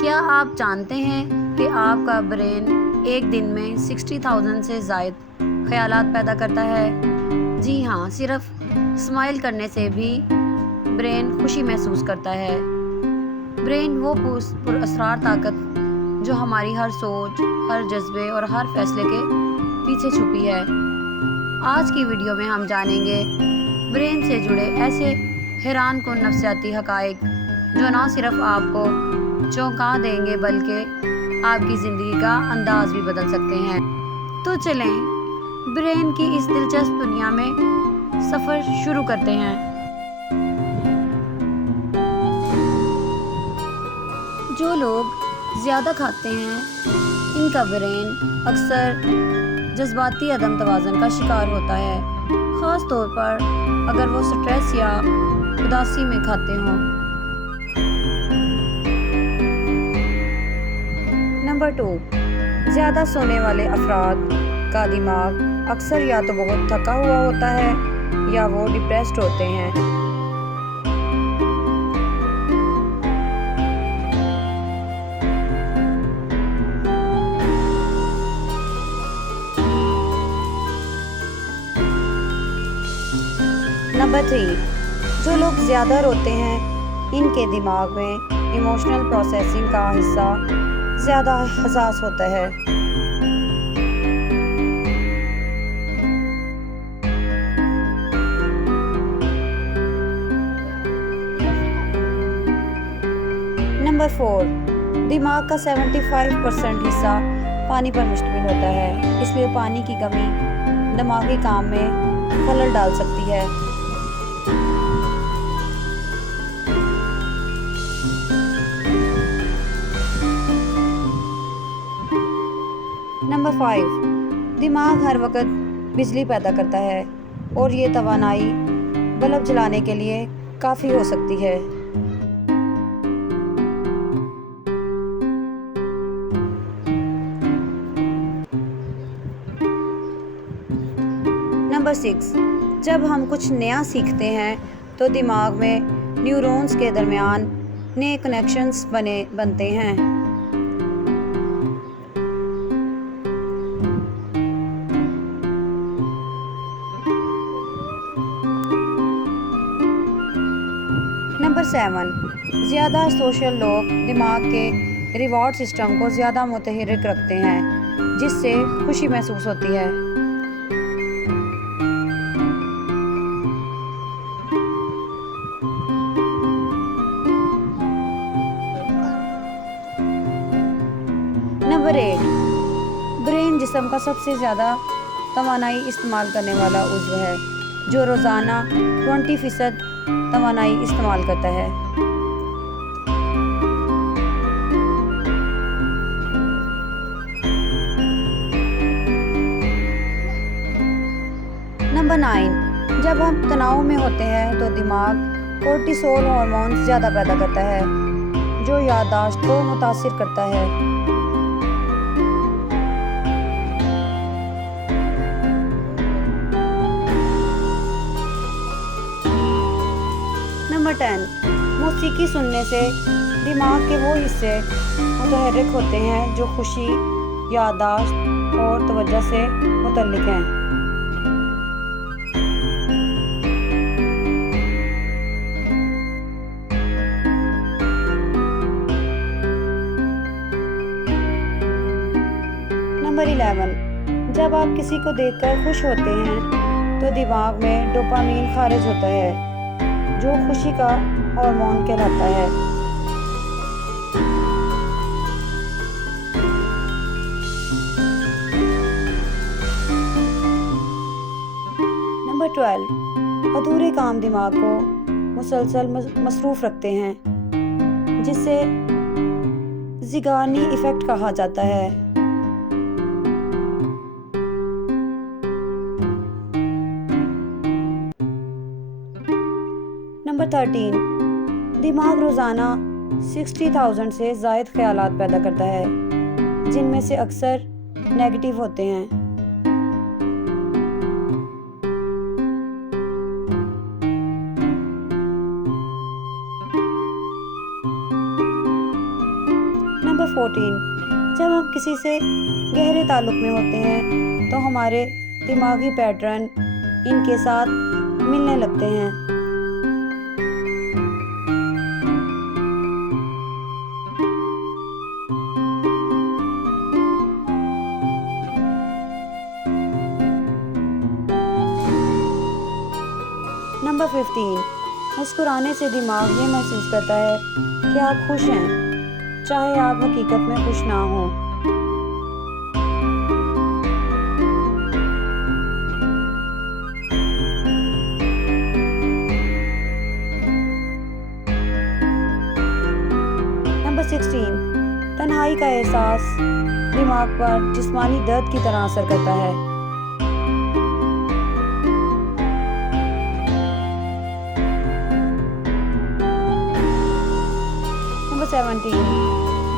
क्या आप जानते हैं कि आपका ब्रेन एक दिन में 60,000 से ज़ायद ख़यालात पैदा करता है? जी हाँ, सिर्फ स्माइल करने से भी ब्रेन खुशी महसूस करता है। ब्रेन वो पुरअसरार ताकत जो हमारी हर सोच, हर जज्बे और हर फैसले के पीछे छुपी है। आज की वीडियो में हम जानेंगे ब्रेन से जुड़े ऐसे हैरान कुन नफ्सियाती हक़ाइक़ जो ना सिर्फ आपको चौंका देंगे बल्कि आपकी ज़िंदगी का अंदाज़ भी बदल सकते हैं। तो चलें ब्रेन की इस दिलचस्प दुनिया में सफ़र शुरू करते हैं। जो लोग ज़्यादा खाते हैं इनका ब्रेन अक्सर जज्बाती अदम तवाज़ुन का शिकार होता है, ख़ास तौर पर अगर वो स्ट्रेस या उदासी में खाते हों। नंबर 2, ज़्यादा सोने वाले अफराद का दिमाग अक्सर या तो बहुत थका हुआ होता है या वो डिप्रेस्ड होते हैं। नंबर 3, जो लोग ज़्यादा रोते हैं इनके दिमाग में इमोशनल प्रोसेसिंग का हिस्सा ज़्यादा हसास होता है। नंबर 4, दिमाग का 75% हिस्सा पानी पर मुश्तमिल होता है, इसलिए पानी की कमी दिमागी काम में खलल डाल सकती है। नंबर 5, दिमाग हर वक्त बिजली पैदा करता है और ये तवानाई बल्ब जलाने के लिए काफ़ी हो सकती है। नंबर 6, जब हम कुछ नया सीखते हैं तो दिमाग में न्यूरॉन्स के दरमियान नए कनेक्शंस बनते हैं। नंबर 7, ज़्यादा सोशल लोग दिमाग के रिवॉर्ड सिस्टम को ज़्यादा मुतहर्रिक रखते हैं, जिससे खुशी महसूस होती है। नंबर 8, ब्रेन जिस्म का सबसे ज़्यादा तवानाई इस्तेमाल करने वाला उज़्व है, जो रोज़ाना 20% तवानाई इस्तेमाल करता है। नंबर 9, जब हम तनाव में होते हैं तो दिमाग कोर्टिसोल हार्मोन ज़्यादा पैदा करता है, जो याददाश्त को मुतासिर करता है। नंबर 10, मौसीकी सुनने से दिमाग के वो हिस्से मुतहर्रिक होते हैं जो खुशी, याददाश्त और तवज्जो से मुतल्लिक हैं। नंबर 11, जब आप किसी को देखकर खुश होते हैं तो दिमाग में डोपामीन खारिज होता है, जो खुशी का हार्मोन कहलाता है। नंबर 12, अधूरे काम दिमाग को मुसलसल मसरूफ रखते हैं, जिसे ज़िगार्नी इफ़ेक्ट कहा जाता है। नंबर 13, दिमाग रोज़ाना 60,000 से ज़ायद ख़यालात पैदा करता है, जिनमें से अक्सर नेगेटिव होते हैं। नंबर 14, जब हम किसी से गहरे ताल्लुक़ में होते हैं तो हमारे दिमागी पैटर्न इनके साथ मिलने लगते हैं। नंबर 15, मुस्कुराने से दिमाग ये महसूस करता है कि आप खुश हैं, चाहे आप हकीकत में खुश ना हों। नंबर 16, तन्हाई का एहसास दिमाग पर जिस्मानी दर्द की तरह असर करता है। नंबर 17,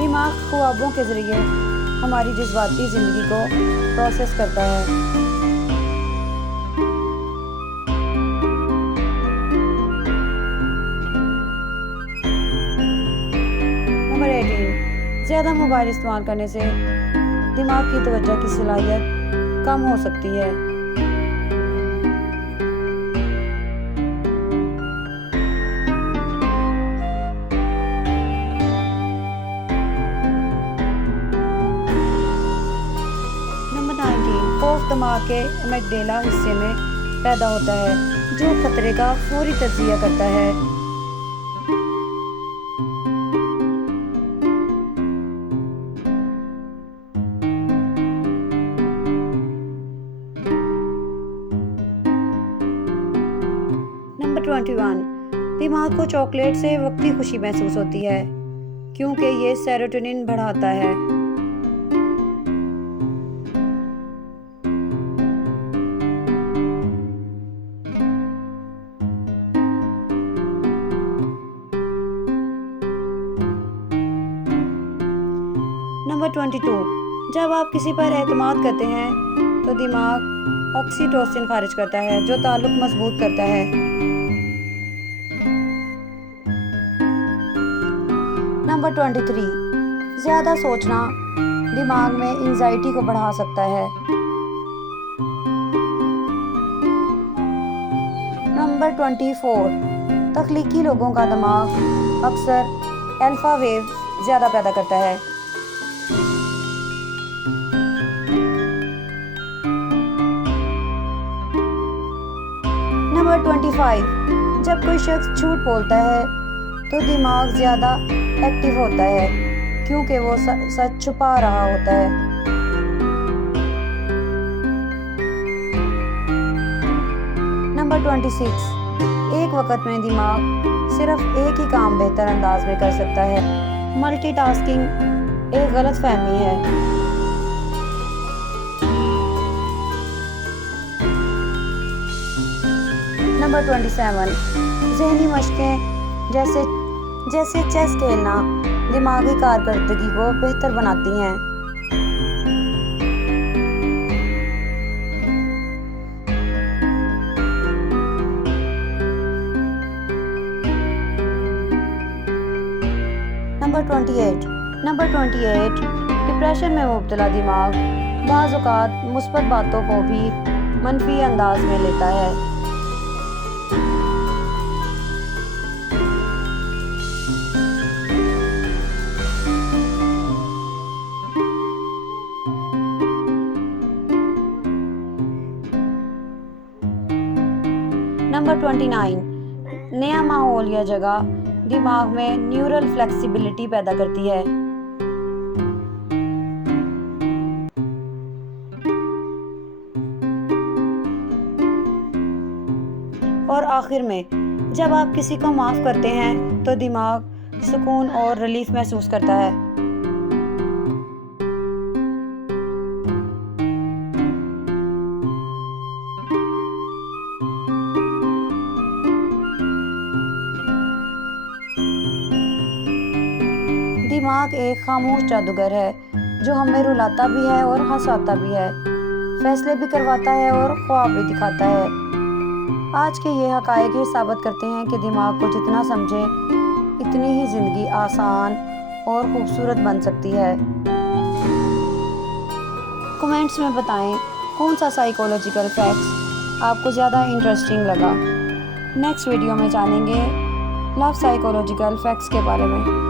दिमाग ख्वाबों के ज़रिए हमारी जज्बाती ज़िंदगी को प्रोसेस करता है। नंबर 18, ज़्यादा मोबाइल इस्तेमाल करने से दिमाग की तवज्जो की सलाहियत कम हो सकती है। खौफ दिमाग के अमिगडाला हिस्से में पैदा होता है जो खतरे का फौरी तज्जिया करता है। नंबर 21, दिमाग को चॉकलेट से वक्ती खुशी महसूस होती है क्योंकि ये सेरोटोनिन बढ़ाता है। नंबर 22, जब आप किसी पर एतमाद करते हैं तो दिमाग ऑक्सीटोसिन खारिज करता है जो ताल्लुक़ मजबूत करता है। नंबर 23, ज़्यादा सोचना दिमाग में एंजाइटी को बढ़ा सकता है। नंबर 24, तख्लीकी लोगों का दिमाग अक्सर अल्फा वेव ज़्यादा पैदा करता है। नंबर 25, जब कोई शख्स झूठ बोलता है तो दिमाग ज़्यादा एक्टिव होता है क्योंकि वो सच छुपा रहा होता है। नंबर 26, एक वक्त में दिमाग सिर्फ एक ही काम बेहतर अंदाज में कर सकता है। मल्टीटास्किंग एक गलत फहमी है। नंबर 27, ज़हनी मशकें जैसे चेस खेलना दिमागी कारकर्दगी को बेहतर बनाती हैं। नंबर 28, डिप्रेशन में मुब्तला दिमाग बाज़ औक़ात मुस्बत बातों को भी मनफी अंदाज में लेता है। नंबर 29, नया माहौल या जगह दिमाग में न्यूरल फ्लेक्सिबिलिटी पैदा करती है। और आखिर में, जब आप किसी को माफ़ करते हैं तो दिमाग सुकून और रिलीफ महसूस करता है। दिमाग एक खामोश जादूगर है जो हमें रुलाता भी है और हंसाता भी है, फैसले भी करवाता है और ख्वाब भी दिखाता है। आज के ये हक़ाइक़ साबित करते हैं कि दिमाग को जितना समझें इतनी ही ज़िंदगी आसान और खूबसूरत बन सकती है। कमेंट्स में बताएं कौन सा साइकोलॉजिकल फैक्ट्स आपको ज़्यादा इंटरेस्टिंग लगा। नेक्स्ट वीडियो में जानेंगे लव साइकोलॉजिकल फैक्ट्स के बारे में।